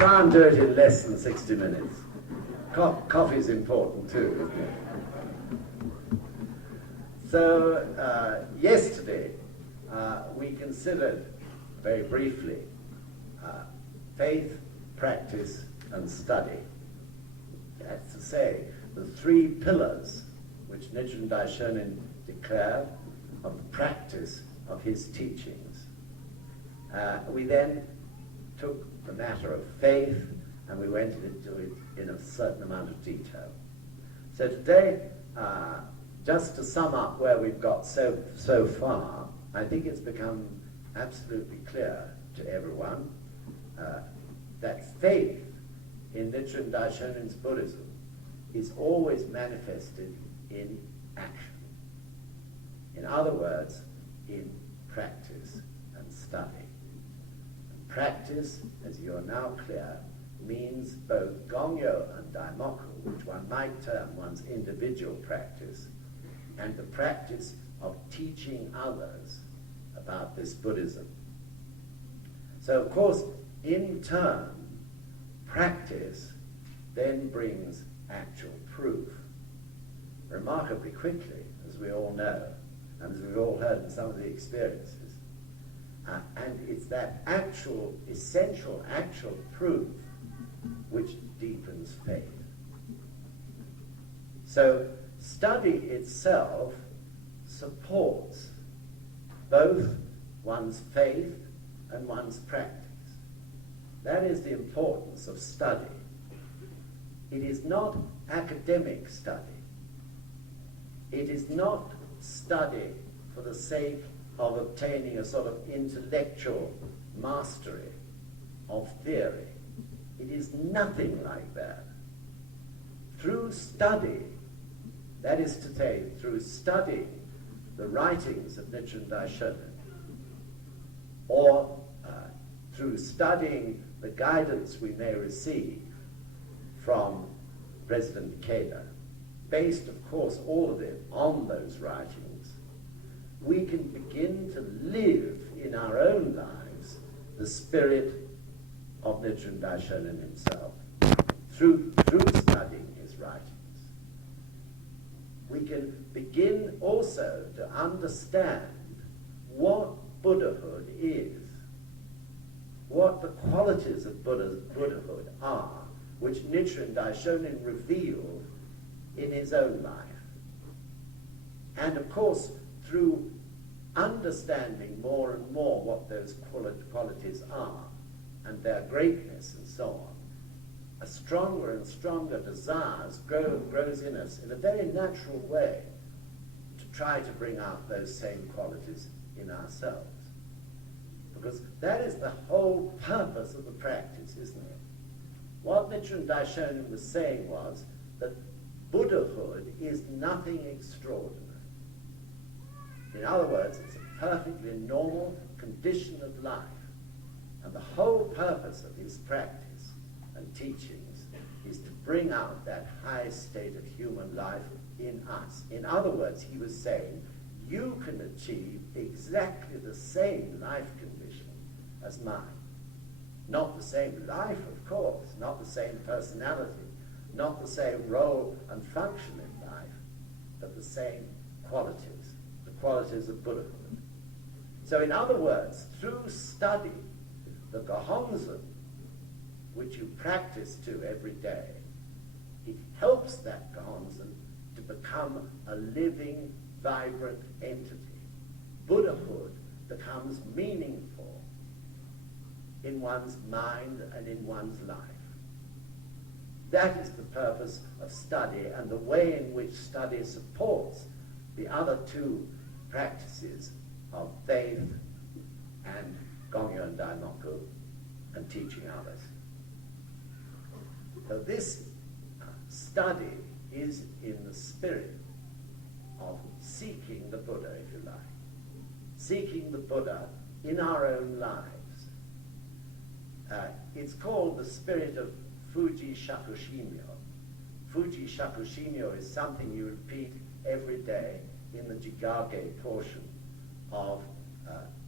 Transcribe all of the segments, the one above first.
try and do it in less than 60 minutes. Coffee's important too, isn't it? So, yesterday we considered very briefly faith, practice, and study. That's to say, the three pillars which Nichiren Daishonin declared of the practice of his teachings. We then took the matter of faith and we went into it in a certain amount of detail. So today, just to sum up where we've got so far, I think it's become absolutely clear to everyone that faith in Nichiren Daishonin's Buddhism is always manifested in action. In other words, in practice and study. And practice, as you are now clear, means both Gongyo and Daimoku, which one might term one's individual practice, and the practice of teaching others about this Buddhism. So, of course, in turn, practice then brings actual proof. Remarkably quickly, as we all know, and as we've all heard in some of the experiences. And it's that actual, essential, actual proof which deepens faith. So study itself supports both one's faith and one's practice. That is the importance of study. It is not academic study. It is not study for the sake of obtaining a sort of intellectual mastery of theory. It is nothing like that. Through study, that is to say, through studying the writings of Nichiren Daishonin, or through studying the guidance we may receive from President Ikeda, based, of course, all of it on those writings, we can begin to live in our own lives the spirit of Nichiren Daishonin himself through studying his writings. We can begin also to understand what Buddhahood is, what the qualities of Buddhahood are, which Nichiren Daishonin revealed in his own life. And of course, through understanding more and more what those qualities are, and their greatness and so on, a stronger and stronger desire grows in us in a very natural way to try to bring out those same qualities in ourselves. Because that is the whole purpose of the practice, isn't it? What Nichiren Daishonin was saying was that Buddhahood is nothing extraordinary. In other words, it's a perfectly normal condition of life. And the whole purpose of his practice and teachings is to bring out that high state of human life in us. In other words, he was saying, you can achieve exactly the same life condition as mine. Not the same life, of course, not the same personality, not the same role and function in life, but the same qualities, the qualities of Buddhahood. So in other words, through study, the Gohonzon, which you practice to every day, it helps that Gohonzon to become a living, vibrant entity. Buddhahood becomes meaningful in one's mind and in one's life. That is the purpose of study and the way in which study supports the other two practices of faith and Gongyo and Daimoku and teaching others. So this study is in the spirit of seeking the Buddha, if you like. Seeking the Buddha in our own lives. It's called the spirit of Fuji Shakushimyo. Fuji Shakushimyo is something you repeat every day in the Jigage portion of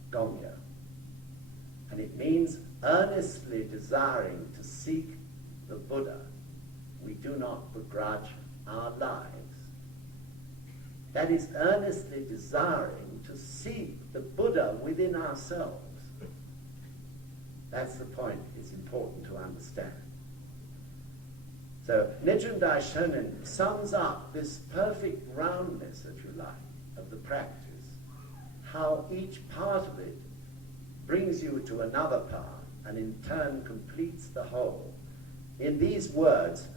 Gongyo. And it means earnestly desiring to seek the Buddha. We do not begrudge our lives. That is earnestly desiring to seek the Buddha within ourselves. That's the point it's important to understand. So Nichiren Daishonin sums up this perfect roundness, if you like, of the practice, how each part of it brings you to another part and in turn completes the whole. In these words,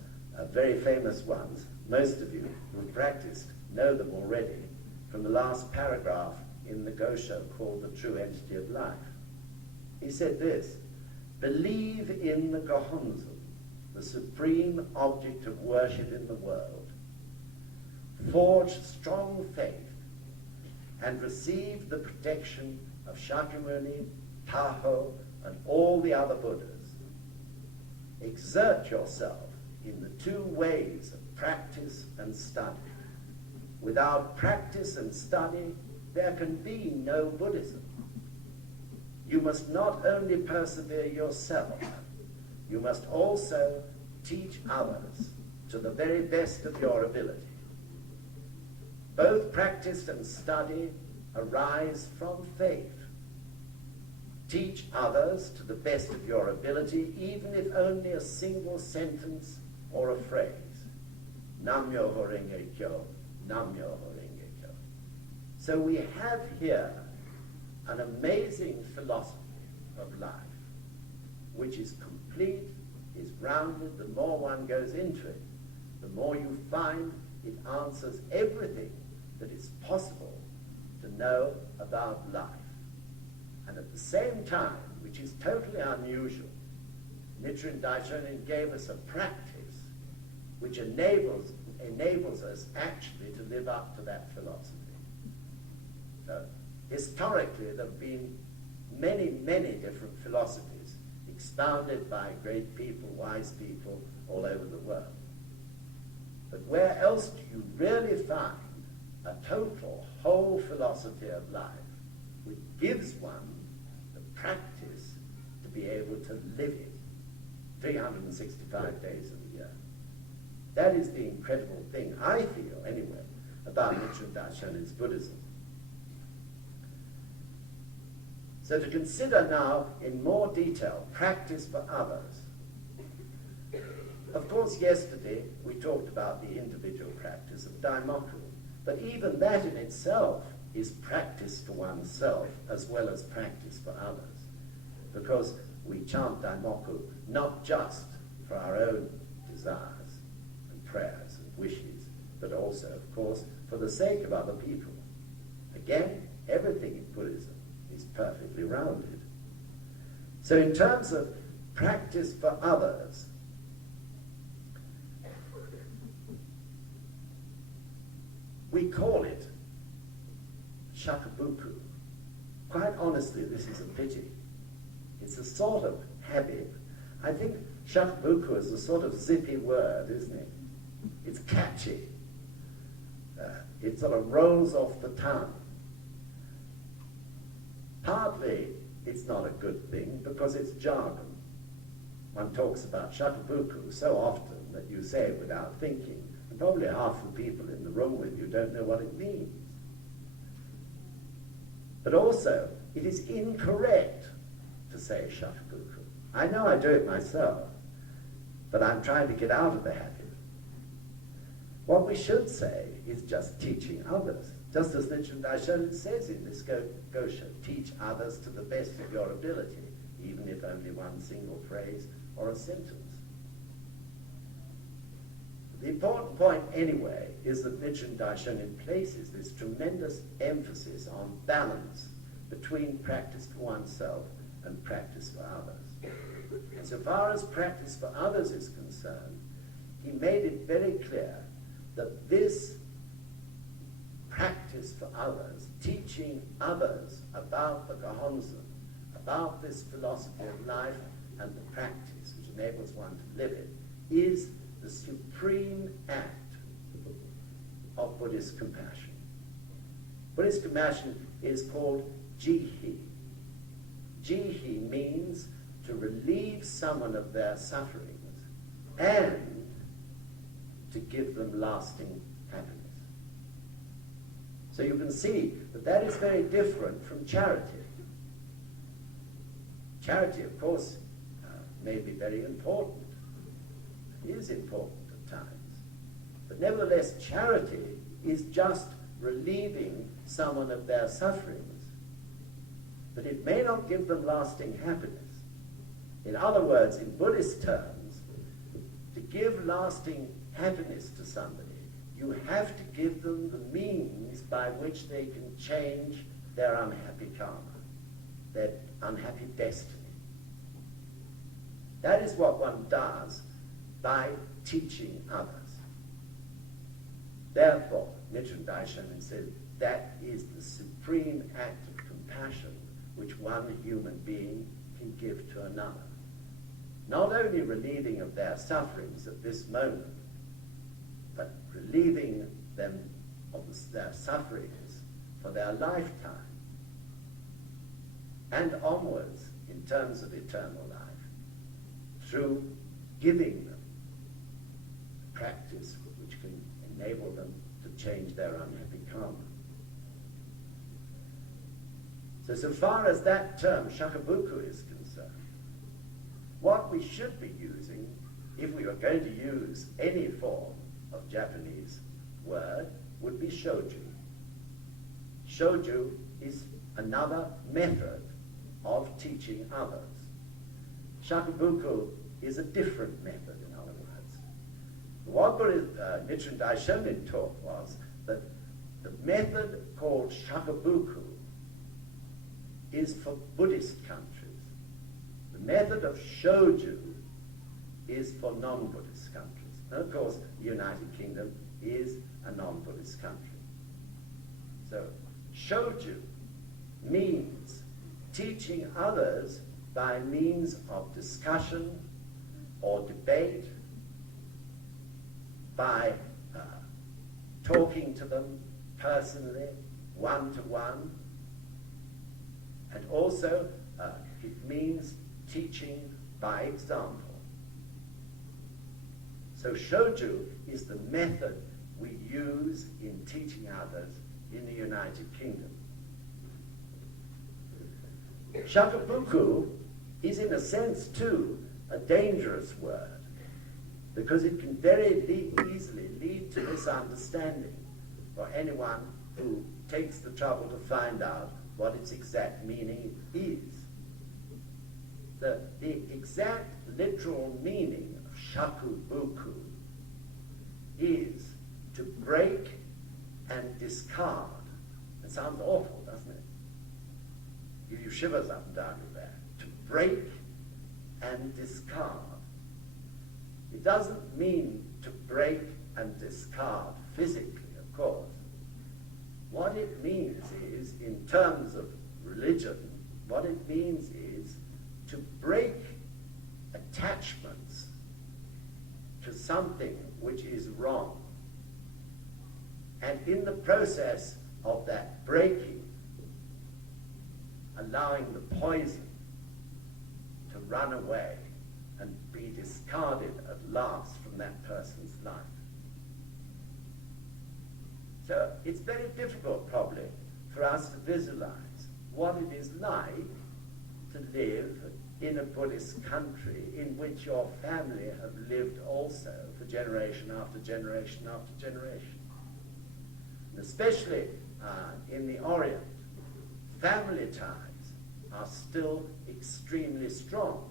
very famous ones, most of you who've practiced know them already, from the last paragraph in the Gosho called The True Entity of Life. He said this: believe in the Gohonzon, the supreme object of worship in the world. Forge strong faith and receive the protection of Shakyamuni, Taho, and all the other Buddhas. Exert yourself in the two ways of practice and study. Without practice and study, there can be no Buddhism. You must not only persevere yourself, you must also teach others to the very best of your ability. Both practice and study arise from faith. Teach others to the best of your ability, even if only a single sentence or a phrase. Nam-Myoho-Renge-Kyo, Nam-Myoho-Renge-Kyo. So we have here an amazing philosophy of life, which is complete, is rounded. The more one goes into it, the more you find it answers everything that is possible to know about life. And at the same time, which is totally unusual, Nichiren Daishonin gave us a practice which enables us actually to live up to that philosophy. So, historically, there have been many, many different philosophies expounded by great people, wise people all over the world. But where else do you really find a total, whole philosophy of life which gives one the practice to be able to live it 365 days of the year? That is the incredible thing, I feel, anyway, about Nichiren Daishonin's Buddhism. So to consider now in more detail practice for others. Of course, yesterday we talked about the individual practice of Daimoku, but even that in itself is practice for oneself as well as practice for others, because we chant Daimoku not just for our own desires and prayers and wishes, but also, of course, for the sake of other people. Again, everything in Buddhism is perfectly rounded. So in terms of practice for others, we call it shakubuku. Quite honestly, this is a pity. It's a sort of habit. I think shakubuku is a sort of zippy word, isn't it? It's catchy. It sort of rolls off the tongue. Partly, it's not a good thing because it's jargon. One talks about shakubuku so often that you say it without thinking, and probably half the people in the room with you don't know what it means. But also, it is incorrect to say shakubuku. I know I do it myself, but I'm trying to get out of the habit. What we should say is just teaching others. Just as Nichiren Daishonin says in this Gosho, teach others to the best of your ability, even if only one single phrase or a sentence. The important point, anyway, is that Nichiren Daishonin places this tremendous emphasis on balance between practice for oneself and practice for others. And so far as practice for others is concerned, he made it very clear that this practice for others, teaching others about the Gohonzon, about this philosophy of life and the practice which enables one to live it, is the supreme act of Buddhist compassion. Buddhist compassion is called jihi. jihi means to relieve someone of their sufferings and to give them lasting happiness. So you can see that that is very different from charity. Charity, of course, may be very important. It is important at times. But nevertheless, charity is just relieving someone of their sufferings. But it may not give them lasting happiness. In other words, in Buddhist terms, to give lasting happiness to somebody, you have to give them the means by which they can change their unhappy karma, their unhappy destiny. That is what one does by teaching others. Therefore, Nichiren Daishonin said, that is the supreme act of compassion which one human being can give to another. Not only relieving of their sufferings at this moment, but relieving them of their sufferings for their lifetime and onwards in terms of eternal life, through giving them a practice which can enable them to change their unhappy karma. So far as that term, shakubuku, is concerned, what we should be using, if we were going to use any form of Japanese word, would be shoju. Shoju is another method of teaching others. Shakubuku is a different method, in other words. What Nichiren Daishonin taught was that the method called shakubuku is for Buddhist countries. The method of shoju is for non-Buddhist countries. And of course, the United Kingdom is a non-Buddhist country. So, shoju means teaching others by means of discussion or debate, by talking to them personally, one-to-one, and also it means teaching by example. So shoju is the method we use in teaching others in the United Kingdom. Shakubuku is, in a sense, too, a dangerous word, because it can very easily lead to misunderstanding for anyone who takes the trouble to find out what its exact meaning is. The exact literal meaning of shakubuku is to break and discard. It sounds awful, doesn't it? Give you shivers up and down your back. To break and discard. It doesn't mean to break and discard physically, of course. What it means is, in terms of religion, what it means is to break attachments to something which is wrong. And in the process of that breaking, allowing the poison to run away and be discarded at last from that person's life. So it's very difficult, probably, for us to visualize what it is like to live in a Buddhist country in which your family have lived also for generation after generation after generation. And especially in the Orient, family ties are still extremely strong.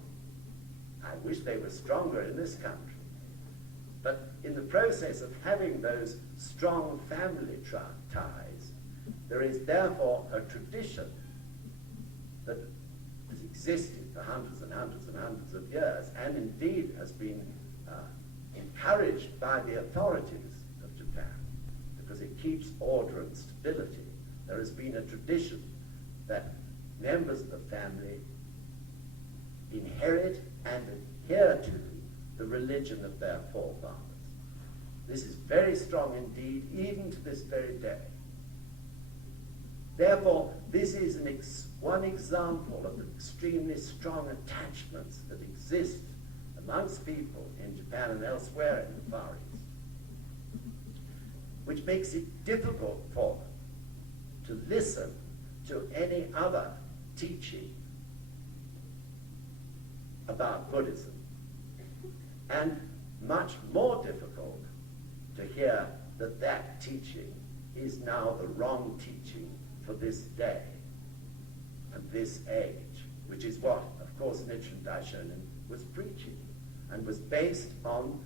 I wish they were stronger in this country. But in the process of having those strong family ties, there is therefore a tradition that has existed for hundreds and hundreds and hundreds of years, and indeed has been encouraged by the authorities of Japan, because it keeps order and stability. There has been a tradition that members of the family inherit and adhere to the religion of their forefathers. This is very strong indeed, even to this very day. Therefore, This is one example of the extremely strong attachments that exist amongst people in Japan and elsewhere in the Far East, which makes it difficult for them to listen to any other teaching about Buddhism, and much more difficult to hear that that teaching is now the wrong teaching for this day and this age, which is what, of course, Nichiren Daishonin was preaching, and was based on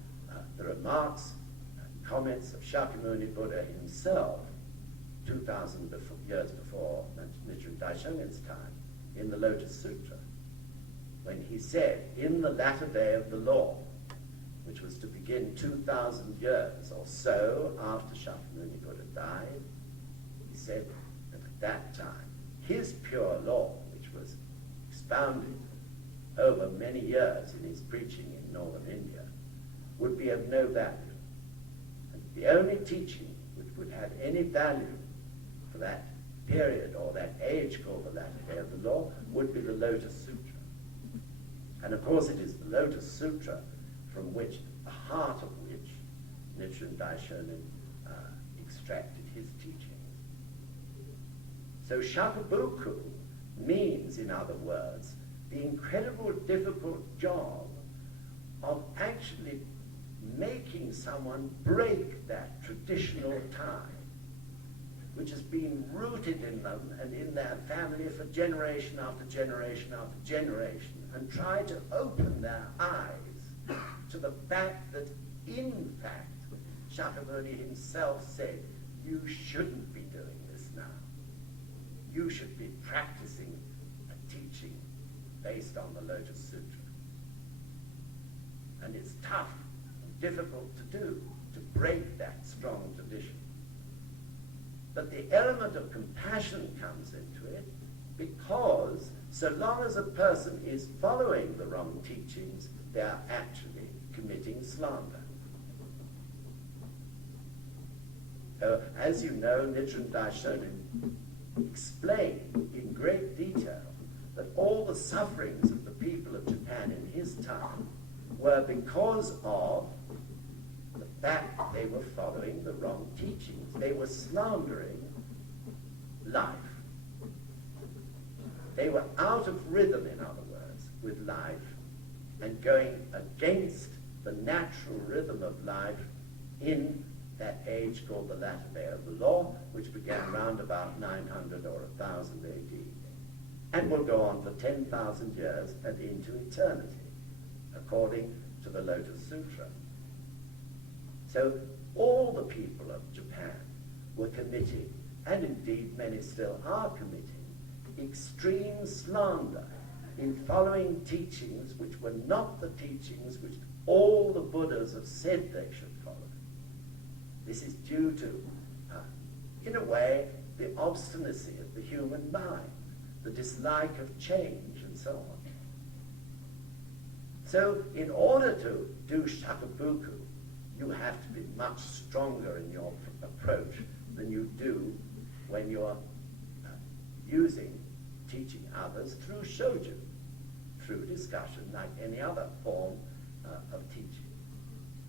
the remarks and comments of Shakyamuni Buddha himself 2,000 years before Nichiren Daishonin's time in the Lotus Sutra, when he said, in the latter day of the law, which was to begin 2,000 years or so after Shakyamuni Buddha died, he said that at that time, his pure law, which was expounded over many years in his preaching in northern India, would be of no value. And the only teaching which would have any value for that period or that age called the latter day of the law would be the Lotus Sutra. And of course it is the Lotus Sutra from which, the heart of which, Nichiren Daishonin extracted his teachings. So shakubuku means, in other words, the incredible difficult job of actually making someone break that traditional tie, which has been rooted in them and in their family for generation after generation after generation, and try to open their eyes to the fact that, in fact, Shakyamuni himself said, you shouldn't be doing this now. You should be practicing a teaching based on the Lotus Sutra. And it's tough and difficult to do, to break that strong tradition. But the element of compassion comes into it, because so long as a person is following the wrong teachings, they are actually committing slander. So, as you know, Nichiren Daishonin explained in great detail that all the sufferings of the people of Japan in his time were because of the fact that they were following the wrong teachings. They were slandering life. They were out of rhythm, in other words, with life, and going against the natural rhythm of life in that age called the latter day of the law, which began round about 900 or 1000 AD, and will go on for 10,000 years and into eternity, according to the Lotus Sutra. So all the people of Japan were committing, and indeed many still are committing, extreme slander in following teachings which were not the teachings which all the Buddhas have said they should follow. This is due to, in a way, the obstinacy of the human mind, the dislike of change, and so on. So, in order to do shakubuku, you have to be much stronger in your approach than you do when you're teaching others through shoju, through discussion, like any other form of teaching.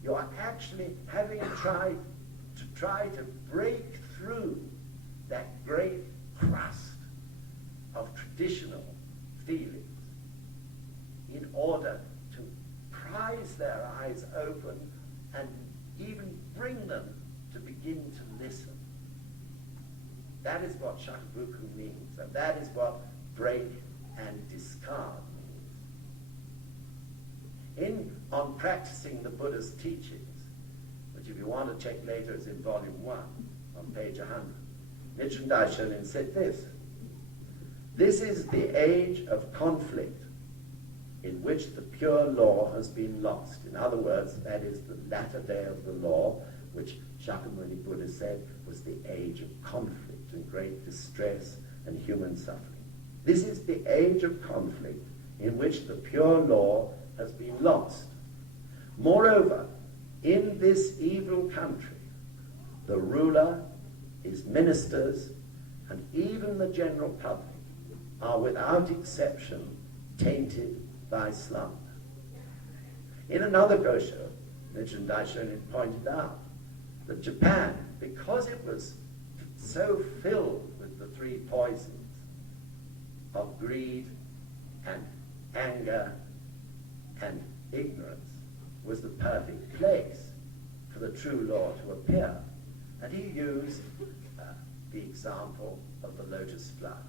You are actually having tried to break through that great crust of traditional feelings in order to prise their eyes open and even bring them to begin to listen. That is what shakubuku means, and that is what break and discard means. On practicing the Buddha's teachings, which if you want to check later is in volume 1, on page 100, Nichiren Daishonin said this: "This is the age of conflict in which the pure law has been lost." In other words, that is the latter day of the law, which Shakyamuni Buddha said was the age of conflict and great distress and human suffering. This is the age of conflict in which the pure law has been lost. Moreover, in this evil country, the ruler, his ministers, and even the general public are without exception tainted by slumber. In another brochure, Nichiren Daishonin pointed out that Japan, because it was so filled with the three poisons of greed and anger and ignorance, was the perfect place for the true law to appear. And he used the example of the lotus flower,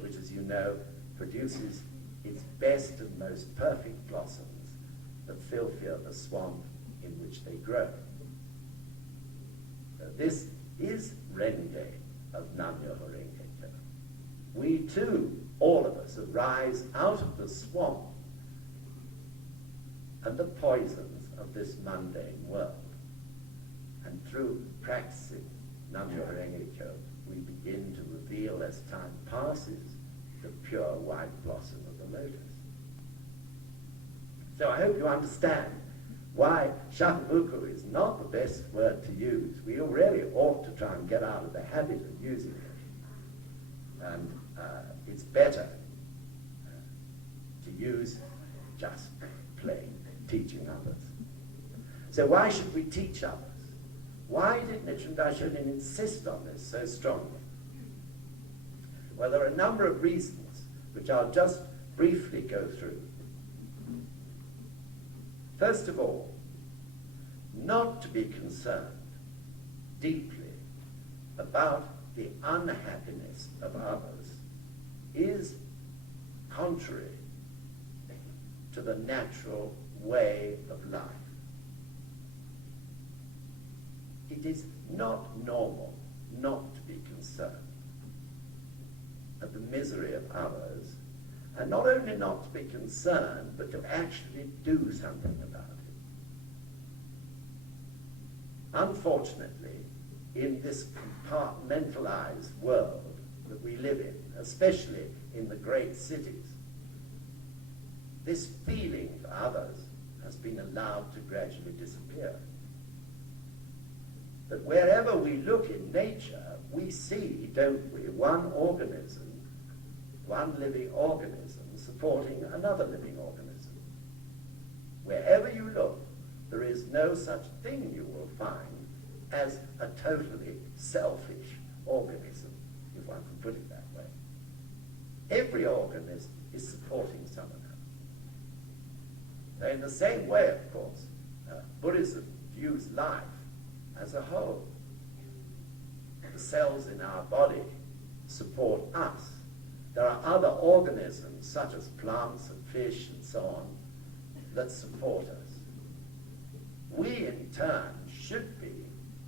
which, as you know, produces its best and most perfect blossoms that fulfill the swamp in which they grow. So this is Renge of Nam-Myoho-Renge-Kyo. We too, all of us, arise out of the swamp and the poisons of this mundane world. And through practicing Nam-Myoho-Renge-Kyo, we begin to reveal, as time passes, the pure white blossom of the lotus. So I hope you understand why shakubuku is not the best word to use. We really ought to try and get out of the habit of using it. And it's better to use just plain teaching others. So why should we teach others? Why did Nichiren Daishonin insist on this so strongly? Well, there are a number of reasons, which I'll just briefly go through. First of all, not to be concerned deeply about the unhappiness of others is contrary to the natural way of life. It is not normal not to be concerned at the misery of others, and not only not to be concerned, but to actually do something about it. Unfortunately, in this compartmentalized world that we live in, especially in the great cities, this feeling for others has been allowed to gradually disappear. But wherever we look in nature, we see, don't we, one organism, one living organism supporting another living organism. Wherever you look, there is no such thing, you will find, as a totally selfish organism, if one can put it that way. Every organism is supporting someone else. Now, in the same way, of course, Buddhism views life as a whole. The cells in our body support us. There are other organisms, such as plants and fish and so on, that support us. We, in turn, should be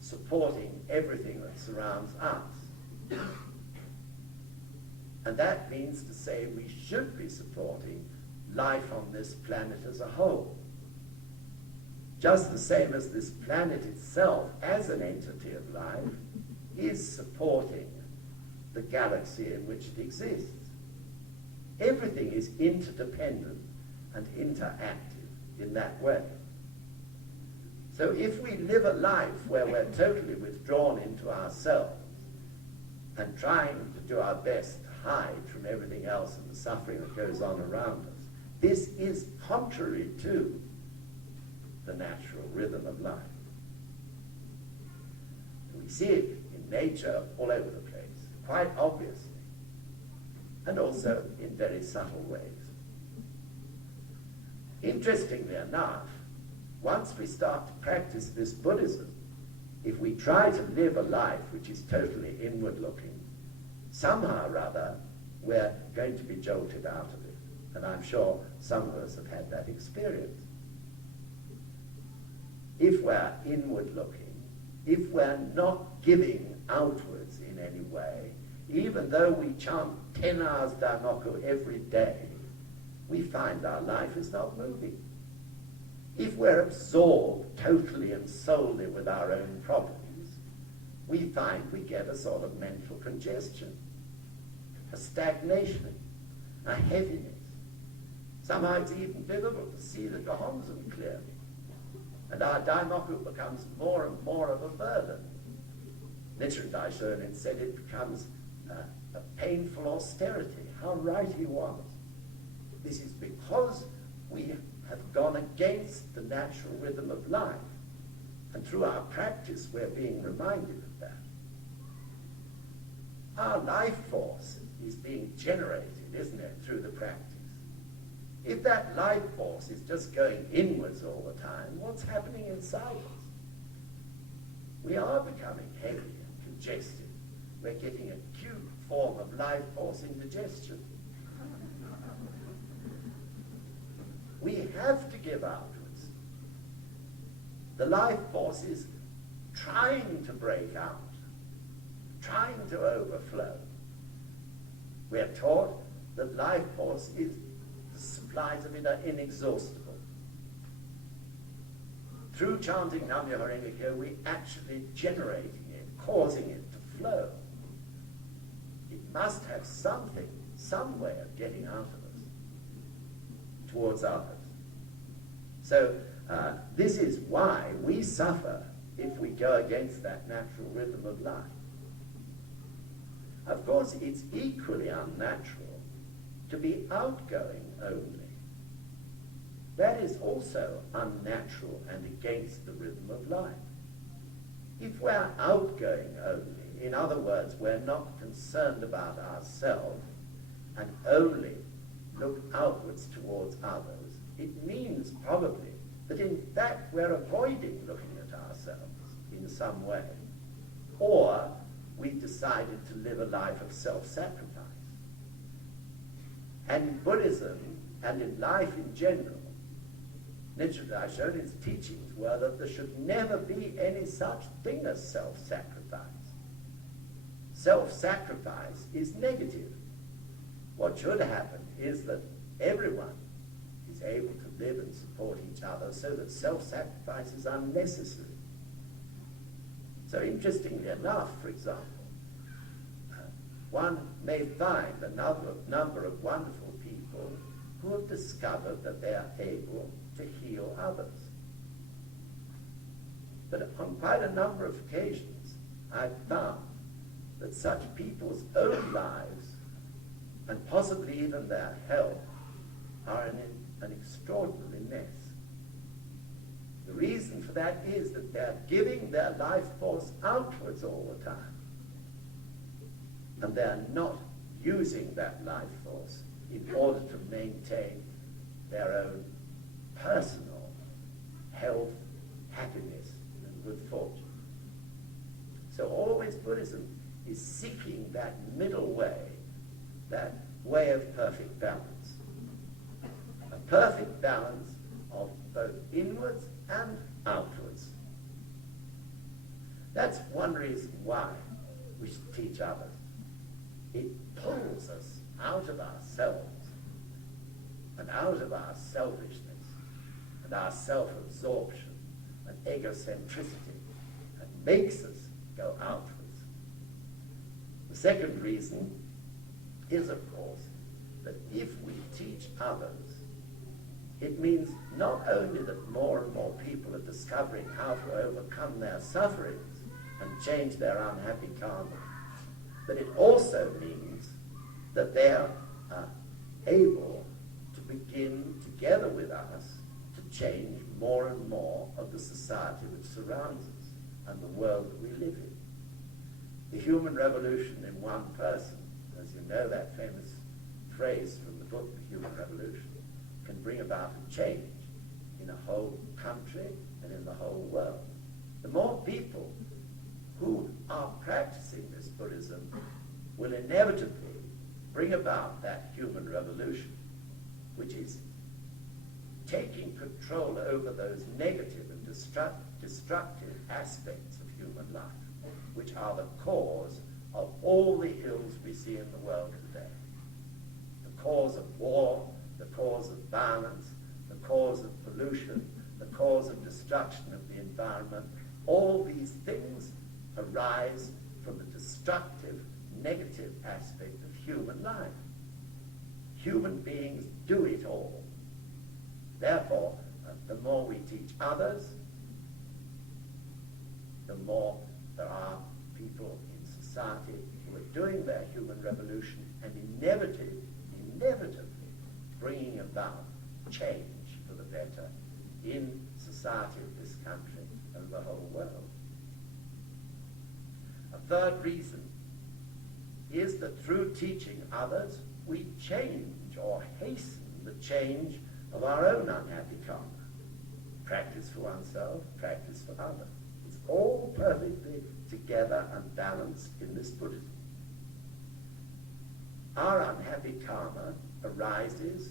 supporting everything that surrounds us. And that means to say we should be supporting life on this planet as a whole. Just the same as this planet itself, as an entity of life, is supporting the galaxy in which it exists. Everything is interdependent and interactive in that way. So if we live a life where we're totally withdrawn into ourselves and trying to do our best to hide from everything else and the suffering that goes on around us, this is contrary to the natural rhythm of life. We see it in nature all over the place, quite obviously, and also in very subtle ways. Interestingly enough, once we start to practice this Buddhism, if we try to live a life which is totally inward-looking, somehow or other we're going to be jolted out of it. And I'm sure some of us have had that experience. If we're inward-looking, if we're not giving outwards in any way, even though we chant 10 hours Daimoku every day, we find our life is not moving. If we're absorbed totally and solely with our own problems, we find we get a sort of mental congestion, a stagnation, a heaviness. Somehow it's even difficult to see the Gohonzon clearly. And our Daimoku becomes more and more of a burden. Nichiren Daishonin said it becomes a painful austerity. How right he was. This is because we have gone against the natural rhythm of life. And through our practice, we're being reminded of that. Our life force is being generated, isn't it, through the practice? If that life force is just going inwards all the time, what's happening inside us? We are becoming heavy and congested. We're getting an acute form of life force indigestion. We have to give outwards. The life force is trying to break out, trying to overflow. We're taught that life force is, the supplies of it are inexhaustible. Through chanting Nam-Myoho-Renge-Kyo, we're actually generating it, causing it to flow. It must have something, some way of getting out of us towards others. So this is why we suffer if we go against that natural rhythm of life. Of course, it's equally unnatural to be outgoing only. That is also unnatural and against the rhythm of life. If we're outgoing only, in other words, we're not concerned about ourselves and only look outwards towards others, it means probably that in fact we're avoiding looking at ourselves in some way, or we've decided to live a life of self-sacrifice. And in Buddhism and in life in general, Nichiren Daishonin's teachings were that there should never be any such thing as self-sacrifice. Self-sacrifice is negative. What should happen is that everyone is able to live and support each other so that self-sacrifice is unnecessary. So interestingly enough, for example, one may find a number of wonderful people who have discovered that they are able to heal others. But on quite a number of occasions, I've found that such people's own lives, and possibly even their health, are in an extraordinary mess. The reason for that is that they're giving their life force outwards all the time. And they're not using that life force in order to maintain their own personal health, happiness, and good fortune. So always Buddhism is seeking that middle way, that way of perfect balance. A perfect balance of both inwards and outwards. That's one reason why we should teach others. It pulls us out of ourselves and out of our selfishness and our self-absorption and egocentricity and makes us go outwards. The second reason is, of course, that if we teach others, it means not only that more and more people are discovering how to overcome their sufferings and change their unhappy karma, but it also means that they are able to begin together with us to change more and more of the society which surrounds us and the world that we live in. The human revolution in one person, as you know that famous phrase from the book, The Human Revolution, can bring about a change in a whole country and in the whole world. The more people who are practicing this Buddhism will inevitably bring about that human revolution, which is taking control over those negative and destructive aspects of human life, which are the cause of all the ills we see in the world today. The cause of war, the cause of violence, the cause of pollution, the cause of destruction of the environment. All these things arise from the destructive, negative aspect of human life. Human beings do it all. Therefore, the more we teach others, the more there are people in society who are doing their human revolution and inevitably bringing about change for the better in society of this country and the whole world. A third reason is that through teaching others, we change or hasten the change of our own unhappy karma. Practice for oneself, practice for others. It's all perfectly together and balanced in this Buddhism. Our unhappy karma arises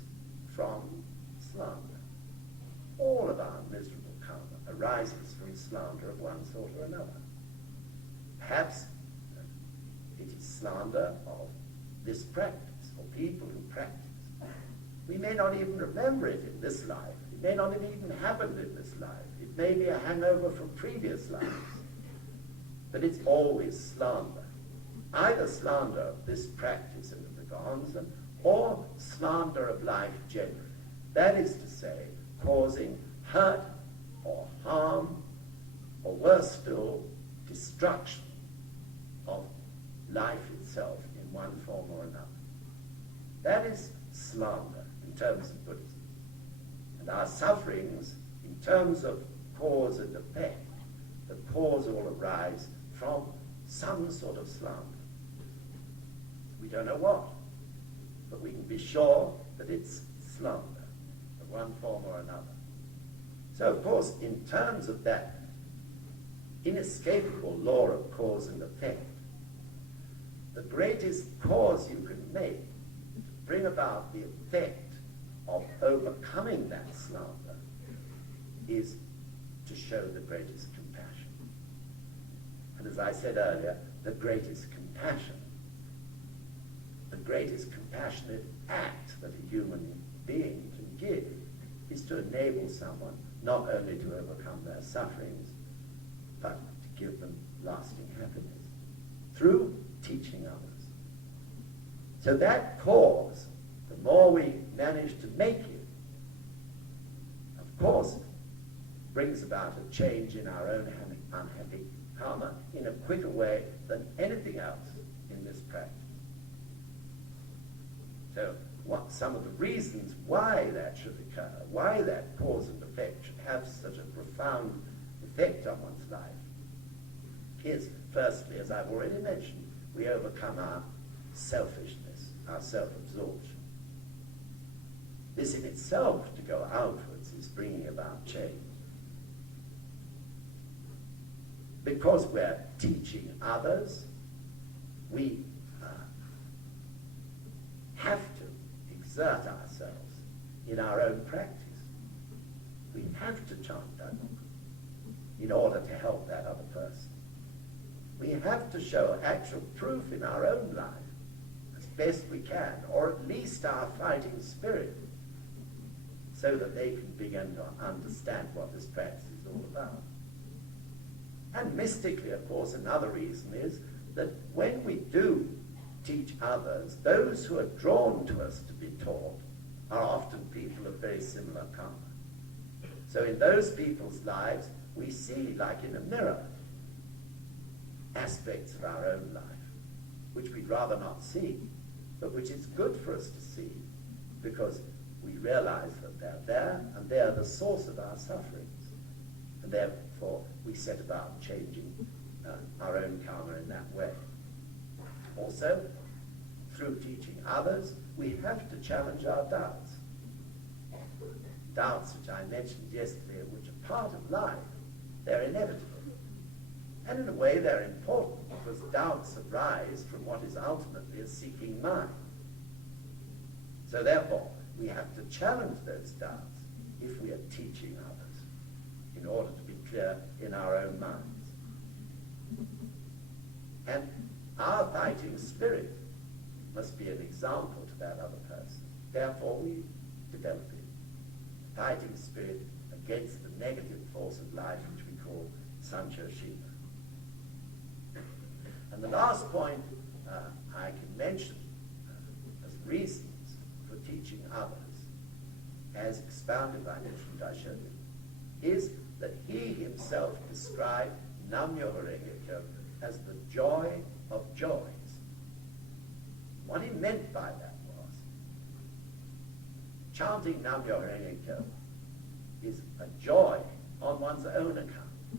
from slander. All of our miserable karma arises from slander of one sort or another. Perhaps it is slander of this practice, or people who practice. We may not even remember it in this life. It may not have even happened in this life. It may be a hangover from previous lives. But it's always slander. Either slander of this practice and of the Gohonzon, or slander of life generally. That is to say, causing hurt or harm, or worse still, destruction of life itself in one form or another. That is slander in terms of Buddhism. And our sufferings, in terms of cause and effect, the cause all arise from some sort of slander. We don't know what, but we can be sure that it's slander of one form or another. So, of course, in terms of that inescapable law of cause and effect, the greatest cause you can make to bring about the effect of overcoming that slander is to show the greatest compassion. And as I said earlier, the greatest compassion, the greatest compassionate act that a human being can give is to enable someone not only to overcome their sufferings, but to give them lasting happiness through teaching others. So that cause, the more we manage to make it, of course, brings about a change in our own unhappy karma in a quicker way than anything else in this practice. So some of the reasons why that should occur, why that cause and effect should have such a profound effect on one's life, is, firstly, as I've already mentioned, we overcome our selfishness, our self-absorption. This in itself, to go outwards, is bringing about change. Because we're teaching others, we have to exert ourselves in our own practice. We have to chant Daigoku in order to help that other person. We have to show actual proof in our own life as best we can, or at least our fighting spirit, so that they can begin to understand what this practice is all about. And mystically, of course, another reason is that when we do teach others, those who are drawn to us to be taught are often people of very similar karma. So in those people's lives, we see, like in a mirror, aspects of our own life, which we'd rather not see, but which it's good for us to see, because we realize that they're there, and they're the source of our sufferings. And therefore, we set about changing our own karma in that way. Also, through teaching others, we have to challenge our doubts. Doubts, which I mentioned yesterday, which are part of life. They're inevitable. And in a way, they're important, because doubts arise from what is ultimately a seeking mind. So therefore, we have to challenge those doubts if we are teaching others, in order to be clear in our own minds. And our fighting spirit must be an example to that other person. Therefore, we develop it. Fighting spirit against the negative force of life, which we call Sancho Shiva. And the last point I can mention as reasons for teaching others, as expounded by Nichiren Daishonin, is that he himself described Nam-Myoho-Renge-Kyo as the joy of joys. What he meant by that was, chanting Nam-Myoho-Renge-Kyo is a joy on one's own account.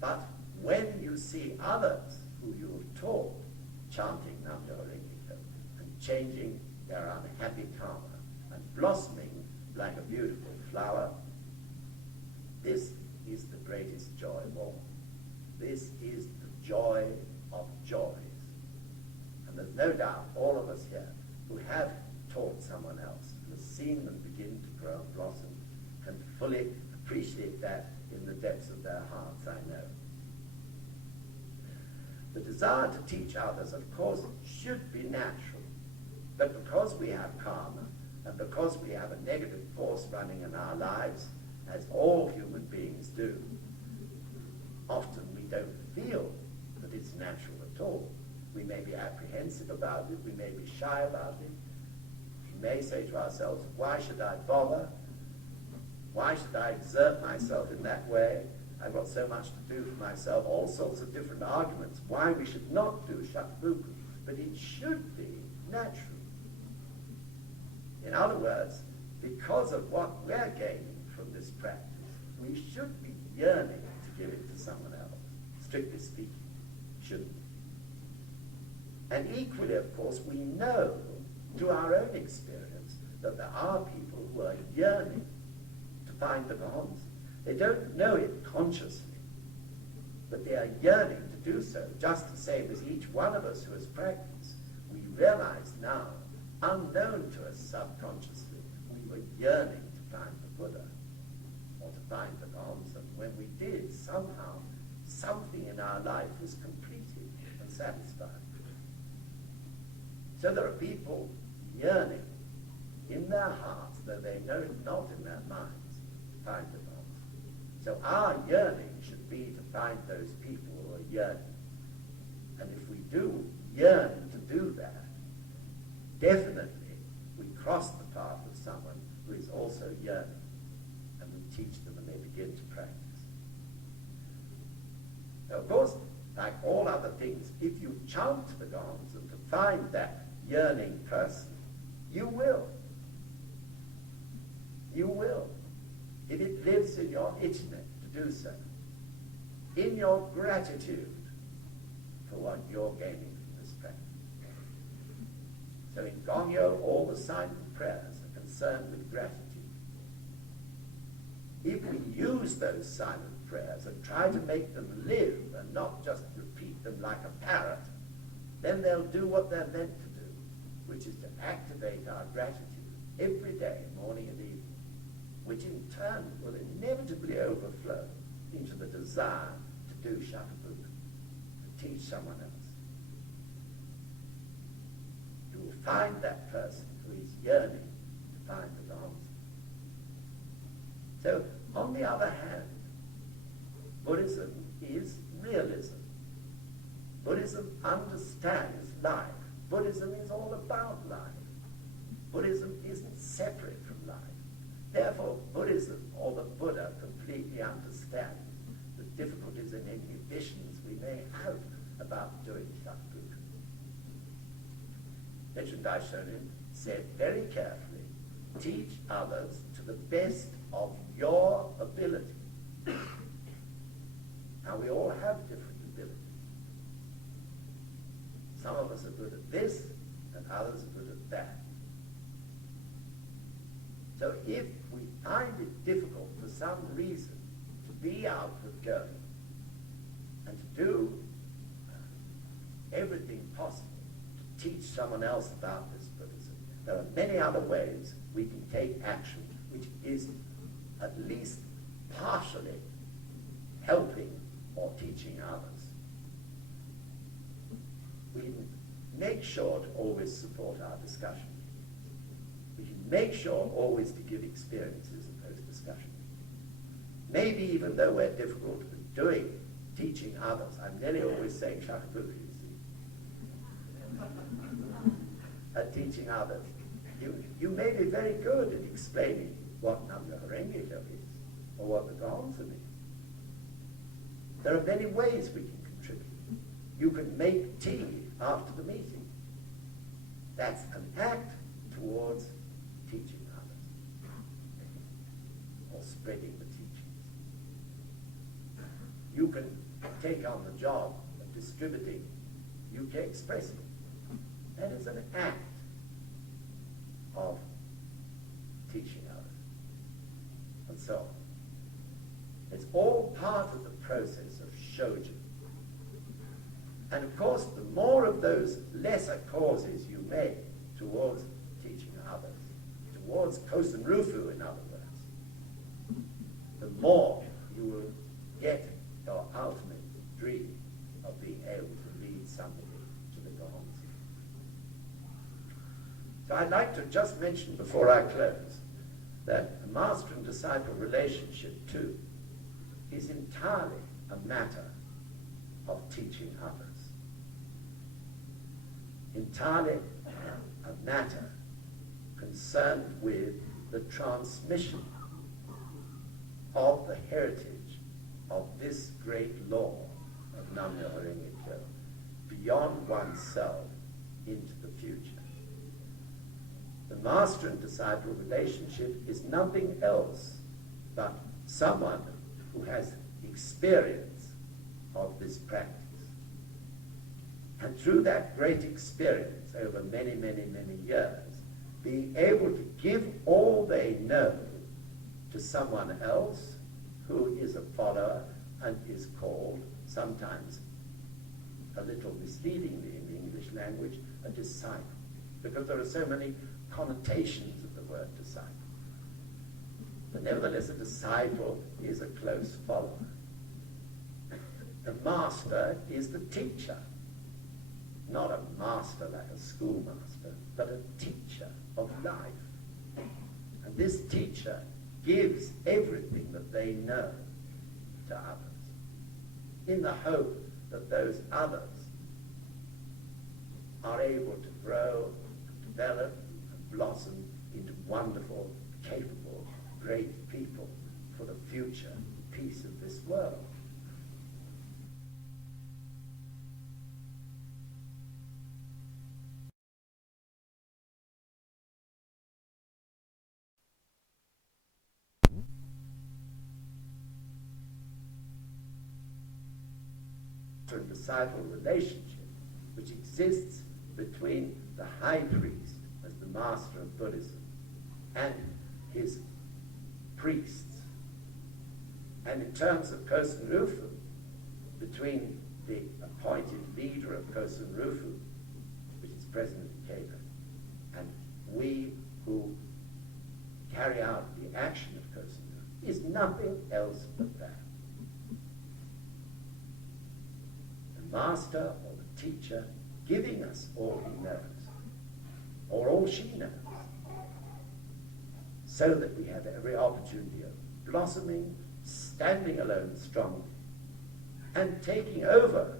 But when you see others who you have taught chanting Nam-Myoho-Renge-Kyo and changing their unhappy karma and blossoming like a beautiful flower, this is the greatest joy of all. This is the joy of joys. And there's no doubt all of us here who have taught someone else, who have seen them begin to grow and blossom, can fully appreciate that in the depths of their hearts, I know. The desire to teach others, of course, should be natural. But because we have karma, and because we have a negative force running in our lives, as all human beings do, often we don't feel that it's natural at all. We may be apprehensive about it, we may be shy about it. We may say to ourselves, why should I bother? Why should I exert myself in that way? I've got so much to do for myself, all sorts of different arguments why we should not do shakubuku. But it should be natural. In other words, because of what we're gaining from this practice, we should be yearning to give it to someone else, strictly speaking, shouldn't we? And equally, of course, we know through our own experience that there are people who are yearning to find the Gohonzon. They don't know it consciously, but they are yearning to do so, just the same as each one of us who has practiced. We realize now, unknown to us subconsciously, we were yearning to find the Buddha, or to find the Gohonzon. When we did, somehow, something in our life was completed and satisfied. So there are people yearning in their hearts, though they know it not in their minds, to find the Gohonzon. So our yearning should be to find those people who are yearning. And if we do yearn to do that, definitely we cross the path of someone who is also yearning, and we teach them and they begin to practice. Now, of course, like all other things, if you chant the Gohonzon to find that yearning person, you will. You will. If it lives in your itchiness to do so, in your gratitude for what you're gaining from this practice. So in Gongyo, all the silent prayers are concerned with gratitude. If we use those silent prayers and try to make them live and not just repeat them like a parrot, then they'll do what they're meant to do, which is to activate our gratitude every day, morning and evening, which in turn will inevitably overflow into the desire to do shakubuku, to teach someone else. You will find that person who is yearning to find the Gohonzon. So, on the other hand, Buddhism is realism. Buddhism understands life. Buddhism is all about life. Buddhism isn't separate from life. Therefore, Buddhism, or the Buddha, completely understands the difficulties and inhibitions we may have about doing shakubuku. Nichiren Daishonin said very carefully, teach others to the best of your ability. Now, we all have different abilities. Some of us are good at this, and others are good at that. So if we find it difficult for some reason to be outward going and to do everything possible to teach someone else about this Buddhism, there are many other ways we can take action which is at least partially helping or teaching others. We can make sure to always support our discussion. We can make sure always to give experiences in those discussions. Maybe even though we're difficult at teaching others, I'm nearly always saying shakubuku, you see. At teaching others. You may be very good at explaining what Nam-Myoho-Renge-Kyo is, or what the Gohonzon is. There are many ways we can contribute. You can make tea after the meeting. That's an act towards teaching others, or spreading the teachings. You can take on the job of distributing UK Express. That is an act of teaching others, and so on. It's all part of the process of shoju. And of course, the more of those lesser causes you make towards teaching others, towards Kosen Rufu, in other words, the more you will get your ultimate dream of being able to lead somebody to the gods. So I'd like to just mention before I close that the master and disciple relationship too is entirely a matter of teaching others. Entirely a matter concerned with the transmission of the heritage of this great law of Nam-Myoho-Renge-Kyo beyond oneself into the future. The master and disciple relationship is nothing else but someone who has experience of this practice. And through that great experience over many, many, many years, being able to give all they know to someone else who is a follower and is called, sometimes a little misleadingly in the English language, a disciple, because there are so many connotations of the word disciple. But nevertheless, a disciple is a close follower. The master is the teacher. Not a master like a schoolmaster, but a teacher of life. And this teacher gives everything that they know to others, in the hope that those others are able to grow, and develop, and blossom into wonderful, capable, great people for the future peace of this world. And disciple relationship which exists between the high priest as the master of Buddhism and his priests, and in terms of Kosen Rufu, between the appointed leader of Kosen Rufu, which is President Ikeda, and we who carry out the action of Kosen Rufu, is nothing else but that. Master or the teacher giving us all he knows, or all she knows, so that we have every opportunity of blossoming, standing alone strongly, and taking over,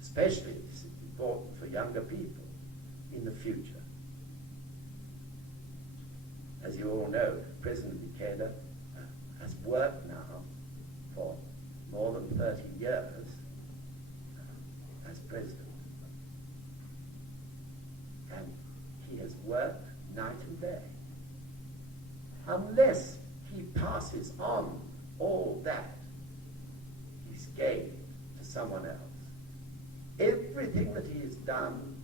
especially this is important for younger people, in the future. As you all know, President Ikeda has worked now for more than 30 years as president. And he has worked night and day. Unless he passes on all that he's gained to someone else, everything that he has done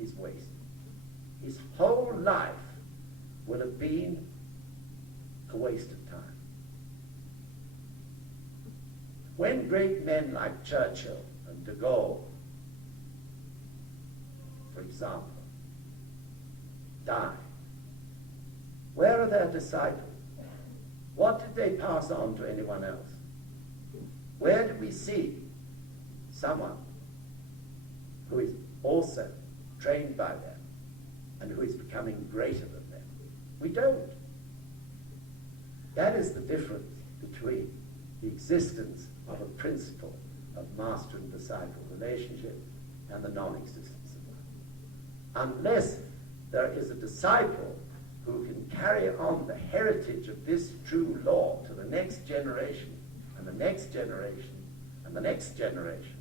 is wasted. His whole life will have been a waste of time. When great men like Churchill and de Gaulle, for example, die, where are their disciples? What did they pass on to anyone else? Where do we see someone who is also trained by them and who is becoming greater than them? We don't. That is the difference between the existence of a principle of master and disciple relationship and the non-existence of one. Unless there is a disciple who can carry on the heritage of this true law to the next generation, and the next generation, and the next generation,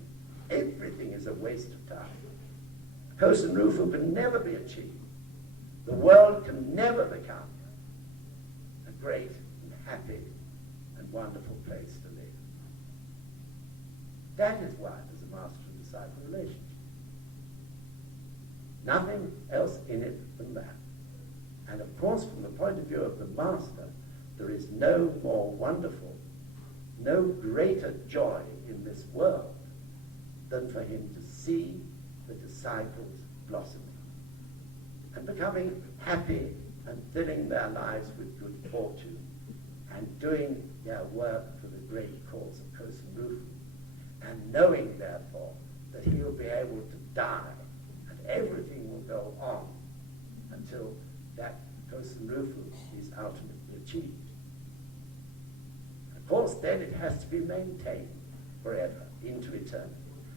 everything is a waste of time. Kosen Rufu can never be achieved the world can never become a great and happy and wonderful place to live. That is why there's a master-disciple relationship. Nothing else in it than that. And of course, from the point of view of the master, there is no more wonderful, no greater joy in this world than for him to see the disciples blossoming and becoming happy and filling their lives with good fortune and doing their work for the great cause of Kosen Rufu, and knowing, therefore, that he will be able to die and everything will go on until that Kosen Rufu is ultimately achieved. Of course, then it has to be maintained forever into eternity.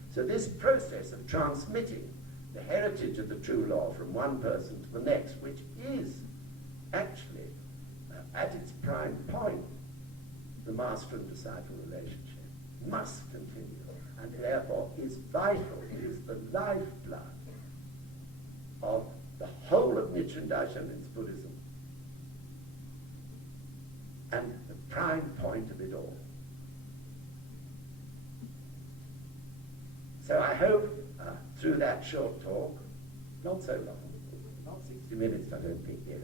So this process of transmitting the heritage of the true law from one person to the next, which is actually at its prime point, the master and disciple relationship, must continue, and therefore is vital, is the lifeblood of the whole of Nichiren Daishonin's Buddhism, and the prime point of it all. So I hope through that short talk, not so long, not 60 minutes I don't think yet,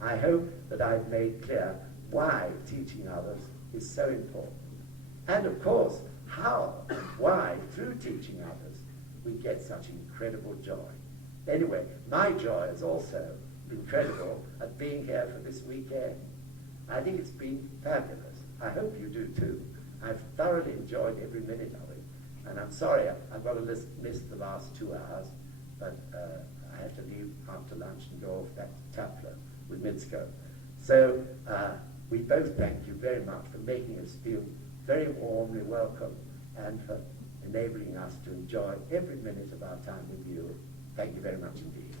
I hope that I've made clear why teaching others is so important. And of course, how and why through teaching others we get such incredible joy. Anyway, my joy is also incredible at being here for this weekend. I think it's been fabulous. I hope you do too. I've thoroughly enjoyed every minute of it. And I'm sorry I've got to miss the last 2 hours, but I have to leave after lunch and go off back to Tapler with Mitsuko. So we both thank you very much for making us feel very warmly welcome and for enabling us to enjoy every minute of our time with you. Thank you very much indeed.